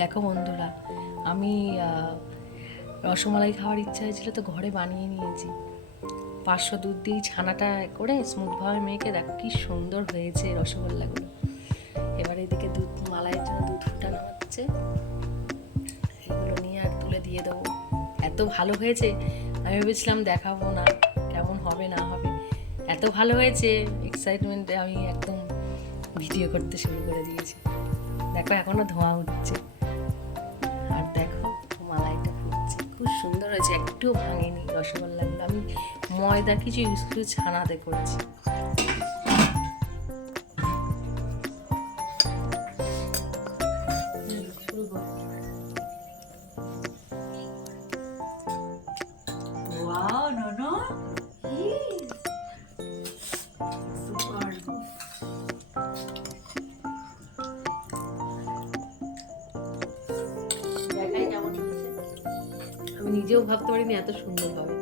দেখো বন্ধুরা, আমি রসমালাই খাওয়ার ইচ্ছা হয়েছিল তো ঘরে বানিয়ে নিয়েছি। 500 দুধ দিয়ে ছানাটা করে স্মুথভাবে মেখে দেখো কি সুন্দর হয়েছে রসগোল্লাগুলো। এবার এদিকে দুধ মালাইয়ের জন্য দুধ ফুটানো হচ্ছে, এগুলো নিয়ে আর তুলে দিয়ে দেবো। এত ভালো হয়েছে, আমি ভেবেছিলাম দেখাবো না, কেমন হবে না হবে। এত ভালো হয়েছে, এক্সাইটমেন্টে আমি একদম ভিডিও করতে শুরু করে দিয়েছি। দেখো এখনো ধোঁয়া উঠছে, আর দেখো মালাইটা ফুটছে, খুব সুন্দর হয়েছে, একটুও ভাঙেনি রসগোল্লাগুলো। আমি ময়দা কিছু ইউজ করে ছানাতে করেছি। Wow, no, no. Super. দেখাই কেমন হয়েছে। আমি নিজেও ভাবতে পারিনি এত সুন্দর হবে।